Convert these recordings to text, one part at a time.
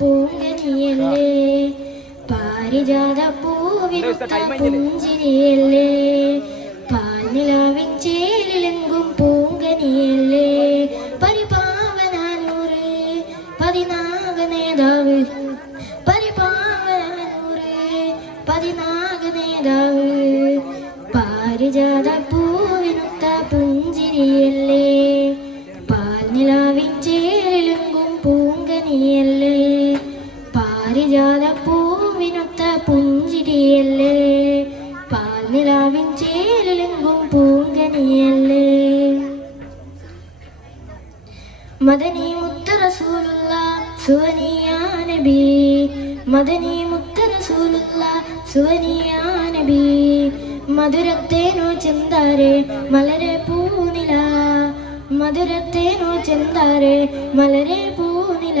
പൂങ്ങനിയല്ലേ പാരിജാത പൂവിനൊത്ത പുഞ്ചിരിയല്ലേ പാനിലാവിഞ്ചേലിലെങ്കും പൂങ്കനിയല്ലേ? പരിപാവനാനൂറ് പതിനാഗ നേതാവ്. പരിപാവനാനൂറ് പതിനാഗ നേതാവ്. പാരിജാത പൂവിനൊത്ത പുഞ്ചിരിയല്ലേ പാരിജാത പൂവിനൊത്ത പുഞ്ചിരിയല്ലേ? പാൽനിലാവിൻ ചേലിലെങ്കും പൂങ്കനിയല്ലേ? മദനി മുത്ത റസൂലുള്ള സുവനിയാ നബി മദനി മുത്ത റസൂലുള്ള സുവനിയാ നബി മധുരത്തേനോ ചെന്താരെ മലരെ പൂനില മധുരത്തേനോ ചെന്താരെ മലരെ പൂനില.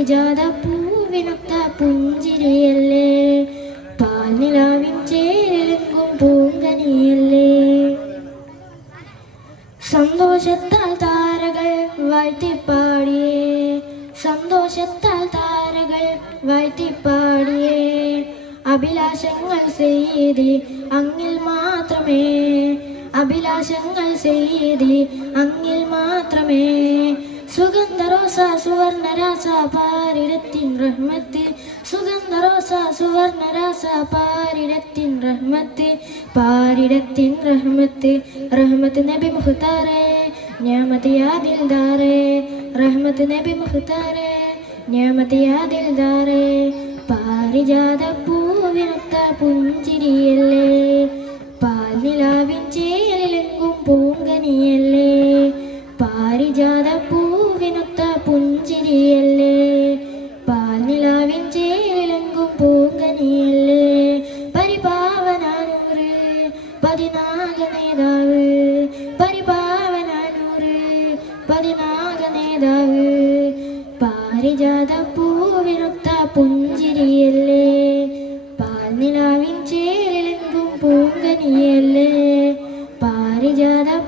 പാരിജാത പൂവിനൊത്ത പുഞ്ചിരിയല്ലേ? പാൽനിലാവിൻ ചേരിലെങ്കും പൂങ്കനിയല്ലേ? സന്തോഷത്താൽ താരകൾ വാഴ്ത്തിപ്പാടിയേ. സന്തോഷത്താൽ താരകൾ വാഴ്ത്തിപ്പാടിയേ. അഭിലാഷങ്ങൾ ചെയ്തി അങ്ങിൽ മാത്രമേ. അഭിലാഷങ്ങൾ ചെയ്തി അങ്ങിൽ മാത്രമേ. സുഗന്ധറോസ സുവർണരാസ പാരിടത്തിൻ റഹ്മത്ത്. സുഗന്ധരോസ സുവർണരാസ പാരിടത്തിൻ റഹ്മത്ത്. പാരിടത്തിൻ റഹ്മത്ത്. റഹ്മത്ത് നബി മുഖ്താറേ ഞാമത്ത് യാ ദിൽദാറേ റഹ്മത്ത് നബി മുഖ്താറേ ഞാമത്ത് യാ ദിൽദാറേ പാരിജാത പൂവിനൊത്ത പുഞ്ചിരിയല്ലേ? പൂവിനൊത്ത പുഞ്ചിരിയല്ലേ? പാൽനിലാവിൻ ചേലങ്കും പൂങ്കനിയല്ലേ? പരിപാവനാനൂറ് പതിനാക നേതാവ്. പരിപാവനാനൂറ് പതിനാക നേതാവ്. പാരിജാത പൂവിനൊത്ത പുഞ്ചിരിയല്ലേ? പാൽനിലാവിൻ ചേലങ്കും പൂങ്കനിയല്ലേ? പാരിജാത